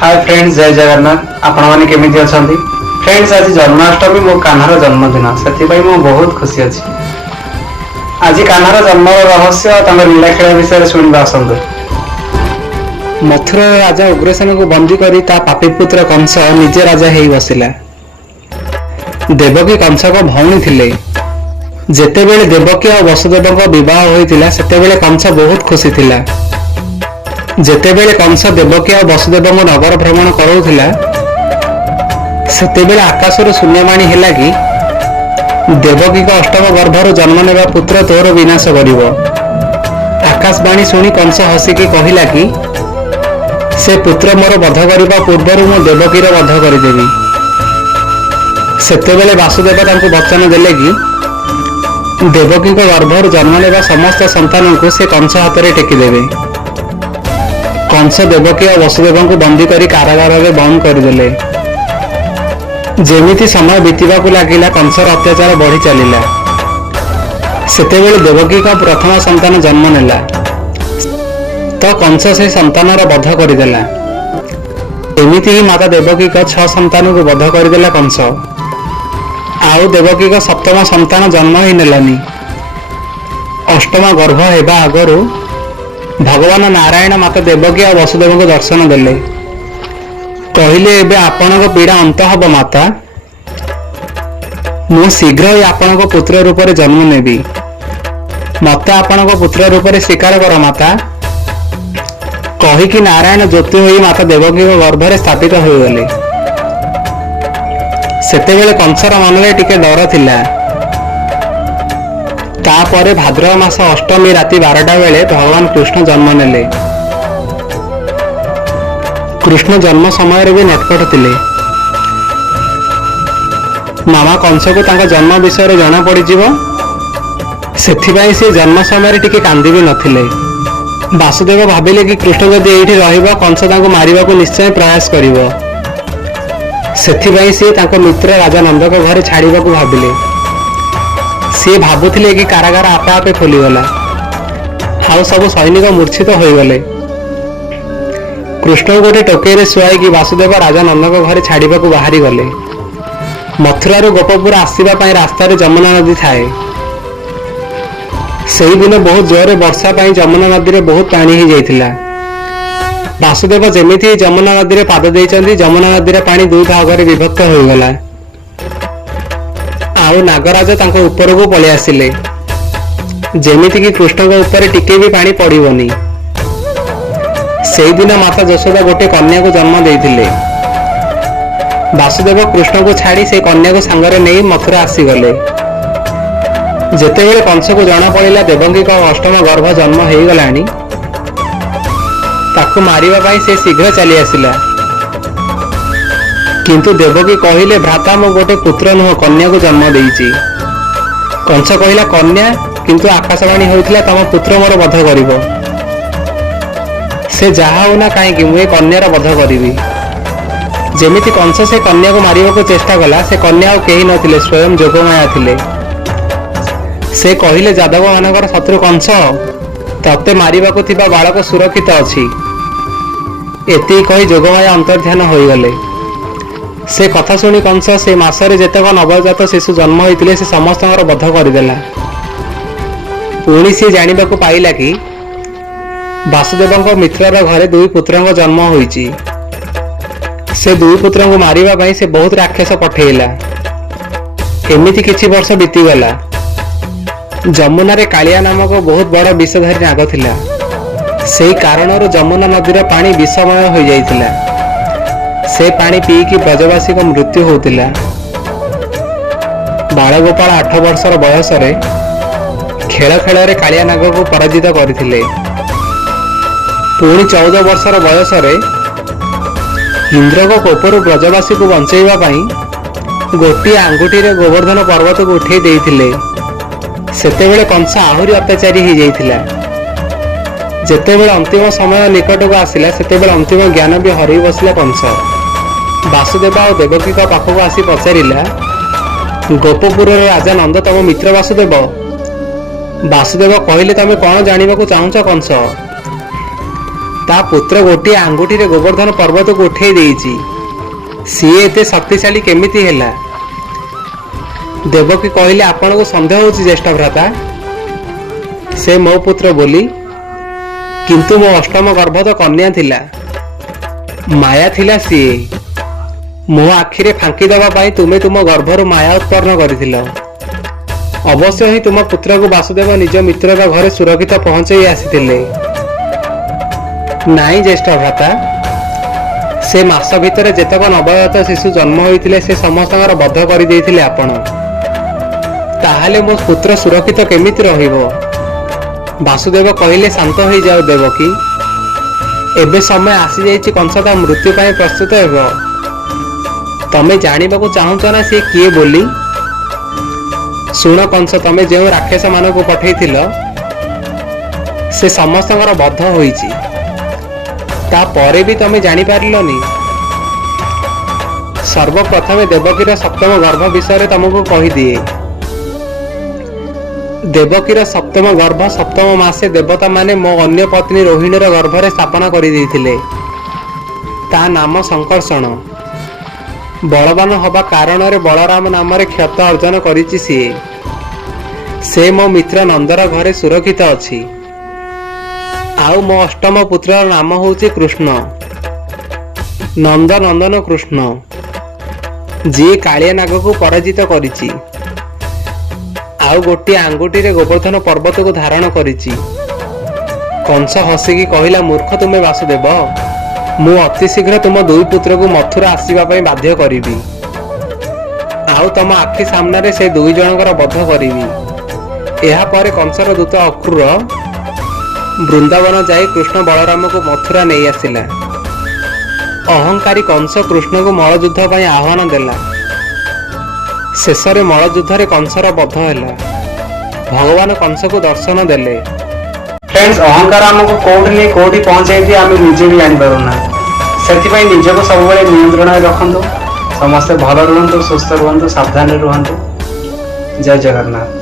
Hi friends, जय जगन्नाथ। आपण माने केमिति अछंती? फ्रेंड्स, आज जन्माष्टमी मो कान्हार जन्मदिन, सेथिपाई मो बहुत खुशी अछि। आज कान्हार जन्मर रहस्य तंग लीला खेल विषय सुनिबा आसंतु। मथुरा राजा उग्रसेन को बंदी करी ता पापी पुत्र कंस निजे राजा हेई बसिला। देवकी कंस को भौणी थिले। जेतेबेले देवकी और वसुदेव को विवाह होइतिला सेतेबेले कंस बहुत खुशी थिला। जेतेबेले कंस देवकी और वसुदेव को नगर भ्रमण करूथिला सेतेबेले आकाशरु शून्यवाणी हेला कि देवकी को अष्टम गर्भरु जन्म नेबा पुत्र तोर विनाश करिवो। आकाशवाणी सुनी कंस हसिकी कहिला कि से पुत्र मोर वध करबा पूर्वरु मो देवकीर वध करिदेबी। सेतेबेले वासुदेव तांको वचन देले कि देवकी को गर्भरु जन्म नेबा समस्त संतान को से कंस हाथ टेकी देबे। कंस देवकी और वसुदेव को बंदी करी कारागार में बंद करदेले। जेमिति समय बीतवाक लगिला कंसर अत्याचार बढ़ी चलिला। सेतेबेले देवकी का प्रथम संतान जन्म नेला तो कंस से संतानर वध करदेला। एमिति ही माता देवकी का 6 संतान को वध करदेला कंस। आउ देवकी का सप्तम संतान जन्म ही नेलानी। अष्टम गर्भ हेबा आगरु भगवान नारायण माता देवकी और वसुदेव को दर्शन देले। कहले एबे आपन को पीड़ा अंत हब माता, मु शीघ्र ही आपन को पुत्र रूप में जन्म नेबी। मते आपन को पुत्र रूप में स्वीकार कर माता। कहिकी नारायण ज्योति होई माता देवकी को गर्भ में स्थापित हो गले। सेतेबेले कंसर मन में टिके डर थिला। तापरे भाद्रव मास अष्टमी राति 12टा बेले भगवान कृष्ण जन्म नेले। कृष्ण जन्म समय भी नेटपट थिले। मामा कंस को तांका जन्म विषय जना पड़ी जीवो, सेथिबाई से जन्म समय टिके कांदी भी नथिले। वासुदेव भाबिले कि कृष्ण जदि एठी रहिबो कंस तांको मारिबा को निश्चय प्रयास करिवो। सेथिबाई से तांको मित्र राजा नंद को घरे छाड़ीबा को भाबिले। सी भाबुथिले कि कारागार आपे आपे खोलीगला। हाउ सब सैनिक मूर्छित हो गले। कृष्ण गोटे टोकेरे शुआई कि वासुदेव राजा नंद को घरे छाड़ीबा को बाहरी गले। मथुरा गोपपुर आसीबा पई रास्ता रे जमुना नदी थाए। सेही दिन बहुत जोरे वर्षा पई जमुना नदी रे बहुत पानी ही जाइथिला। वासुदेव जेमिति जमुना नदी रे पाद देइचंदी जमुना नदी रे पानी दुई भाग रे विभक्त हो गला। आउ नागराज तांको ऊपर को पळे आसिले। जेमिति कि कृष्ण को ऊपर टिके भी पानी पड़िबोनी। सेही दिन माता यशोदा गोटे कन्या को जन्म देइथिले। वासुदेव कृष्ण को छाड़ी से कन्या को सांगरे नहीं मथुरा आसी गले। जेतेबेले कंस को जना पड़िला देवकी को अष्टम गर्भ जन्म हेई गलानी, ताकू मारिबा पई से शीघ्र चली आसिला। किंतु देवकी कहिले भ्राता मो गोटे पुत्र नुह कन्या को जन्म देइची। कंस कहिला कन्या, किंतु आकाशवाणी होइथिला तम पुत्र मोर वध करिवो। से जहा होना काहेकि मु ए कन्यार वध करिवि। जेमिति कंस से कन्या को मारिबा को चेष्टा कला, से कन्या केही नथिले, स्वयं जोगमाया थिले। से कहिले जादव मानकर शत्रु कंस, तते मारिबा को थिबा बालक सुरक्षित अछि। एति कहि जोगमाया अंतर्ध्यान होई गले। से कथा शुणी कंस से मासरे जेतक नवजात शिशु जन्म होइतिले से समस्तଙ୍କର वध କରିଦେଲା। पुणी से जानिबा को पाइला कि वासुदेवଙ୍କ मित्रर घरे दुई पुत्रଙ୍କ जन्म होइची। से दुई पुत्रଙ୍କୁ मारिबा पई से बहुत राक्षस पठेइला। एमिति किछि वर्ष बीती गला। जमुना रे कालिया नामक बहुत बड़ विषधारी नाग थिला। सेही कारणରୁ जमुना नदीर पानी विषमय हो जाइथिला। से पानी पी कि ब्रजवासी को मृत्यु होतिला। बालगोपाल 8 वर्षर बयस रे खेल खेल रे कालिया नाग को पराजित करथिले। पुणी 14 वर्षर बयस रे इंद्र को कोपरु ब्रजवासी को बंचेइबा पई गोटी आंगुठी रे गोवर्धन पर्वत को उठे देइथिले। सेतेबेले कंस आहुरी अत्याचारी ही जाइथिला। जेतेबेले अंतिम समय निकट को आसिला सेतेबेले अंतिम ज्ञान भी हरई बसिला कंस। वासुदेव और देवकी का पाखक आसी पचारिला, गोपपुर राजा नंद तम मित्र वासुदेव। वासुदेव कहले तमे कौन जानिबा को चाहुछ कंस? ତା ପୁତ୍ର ଗୋଟିଏ ଆଙ୍ଗୁଠିରେ ଗୋବର୍ଦ୍ଧନ ପର୍ବତକୁ ଉଠେଇ ଦେଇଛି। ସିଏ ଏତେ ଶକ୍ତିଶାଳୀ କେମିତି ହେଲା? ଦେବକୀ କହିଲେ, ଆପଣଙ୍କୁ ସନ୍ଦେହ ହେଉଛି ଜ୍ୟେଷ୍ଠ ଭ୍ରାତା? ସେ ମୋ ପୁତ୍ର ବୋଲି, କିନ୍ତୁ ମୋ ଅଷ୍ଟମ ଗର୍ଭ ତ କନ୍ୟା ଥିଲା। ମାୟା ଥିଲା ସିଏ। ମୋ ଆଖିରେ ଫାଙ୍କି ଦେବା ପାଇଁ ତୁମେ ତୁମ ଗର୍ଭରୁ ମାୟା ଉତ୍ପନ୍ନ କରିଥିଲ। ଅବଶ୍ୟ ହିଁ ତୁମ ପୁତ୍ରକୁ ବାସୁଦେବ ନିଜ ମିତ୍ରର ଘରେ ସୁରକ୍ଷିତ ପହଞ୍ଚାଇ ଆସିଥିଲେ। ନାଇଁ ଜ୍ୟେଷ୍ଠ ଭ୍ରାତା, ସେ ମାସ ଭିତରେ ଯେତେକ ନବଜାତ ଶିଶୁ ଜନ୍ମ ହୋଇଥିଲେ ସେ ସମସ୍ତଙ୍କର ବଧ କରିଦେଇଥିଲେ ଆପଣ। ତାହେଲେ ମୋ ପୁତ୍ର ସୁରକ୍ଷିତ କେମିତି ରହିବ? ବାସୁଦେବ କହିଲେ, ଶାନ୍ତ ହୋଇଯାଉ ଦେବକୀ। ଏବେ ସମୟ ଆସିଯାଇଛି କଂସ ତା ମୃତ୍ୟୁ ପାଇଁ ପ୍ରସ୍ତୁତ ହେବ। ତମେ ଜାଣିବାକୁ ଚାହୁଁଛ ନା ସିଏ କିଏ ବୋଲି? ଶୁଣ କଂସ, ତମେ ଯେଉଁ ରାକ୍ଷସ ମାନଙ୍କୁ ପଠେଇଥିଲ ସେ ସମସ୍ତଙ୍କର ବଧ ହୋଇଛି। ତାପରେ ବି ତମେ ଜାଣିପାରିଲନି? ସର୍ବପ୍ରଥମେ ଦେବକୀର ସପ୍ତମ ଗର୍ଭ ବିଷୟରେ ତମକୁ କହିଦିଏ। ଦେବକୀର ସପ୍ତମ ଗର୍ଭ ସପ୍ତମ ମାସେ ଦେବତା ମାନେ ମୋ ଅନ୍ୟ ପତ୍ନୀ ରୋହିଣୀର ଗର୍ଭରେ ସ୍ଥାପନ କରିଦେଇଥିଲେ। ତା ନାମ ଶଙ୍କର୍ଷଣ। ବଳବାନ ହେବା କାରଣରେ ବଳରାମ ନାମରେ କ୍ଷତ ଅର୍ଜନ କରିଛି ସିଏ। ସେ ମୋ ମିତ୍ର ନନ୍ଦର ଘରେ ସୁରକ୍ଷିତ ଅଛି। ଆଉ ମୋ ଅଷ୍ଟମ ପୁତ୍ରର ନାମ ହେଉଛି କୃଷ୍ଣ। ନନ୍ଦ ନନ୍ଦନ କୃଷ୍ଣ, ଯିଏ କାଳିଆ ନାଗକୁ ପରାଜିତ କରିଛି। ଆଉ ଗୋଟିଏ ଆଙ୍ଗୁଠିରେ ଗୋବର୍ଦ୍ଧନ ପର୍ବତକୁ ଧାରଣ କରିଛି। କଂସ ହସିକି କହିଲା, ମୂର୍ଖ ତୁମେ ବାସୁଦେବ। ମୁଁ ଅତି ଶୀଘ୍ର ତୁମ ଦୁଇ ପୁତ୍ରକୁ ମଥୁରା ଆସିବା ପାଇଁ ବାଧ୍ୟ କରିବି। ଆଉ ତମ ଆଖି ସାମ୍ନାରେ ସେ ଦୁଇ ଜଣଙ୍କର ବଧ କରିବି। ଏହାପରେ କଂସର ଦୂତ ଅକ୍ରୂର ବୃନ୍ଦାବନ ଯାଇ କୃଷ୍ଣ ବଳରାମକୁ ମଥୁରା ନେଇ ଆସିଲା। ଅହଙ୍କାରୀ କଂସ କୃଷ୍ଣଙ୍କୁ ମଳଯୁଦ୍ଧ ପାଇଁ ଆହ୍ୱାନ ଦେଲା। ଶେଷରେ ମଳଯୁଦ୍ଧରେ କଂସର ବଧ ହେଲା। ଭଗବାନ କଂସକୁ ଦର୍ଶନ ଦେଲେ। ଫ୍ରେଣ୍ଡସ୍, ଅହଙ୍କାର ଆମକୁ କୋଉଠି ନେଇ କୋଉଠି ପହଞ୍ଚାଇ ଦିଏ ଆମେ ନିଜେ ବି ଜାଣିପାରୁନା। ସେଥିପାଇଁ ନିଜକୁ ସବୁବେଳେ ନିୟନ୍ତ୍ରଣରେ ରଖନ୍ତୁ। ସମସ୍ତେ ଭଲ ରୁହନ୍ତୁ, ସୁସ୍ଥ ରୁହନ୍ତୁ, ସାବଧାନରେ ରୁହନ୍ତୁ। ଜୟ ଜଗନ୍ନାଥ।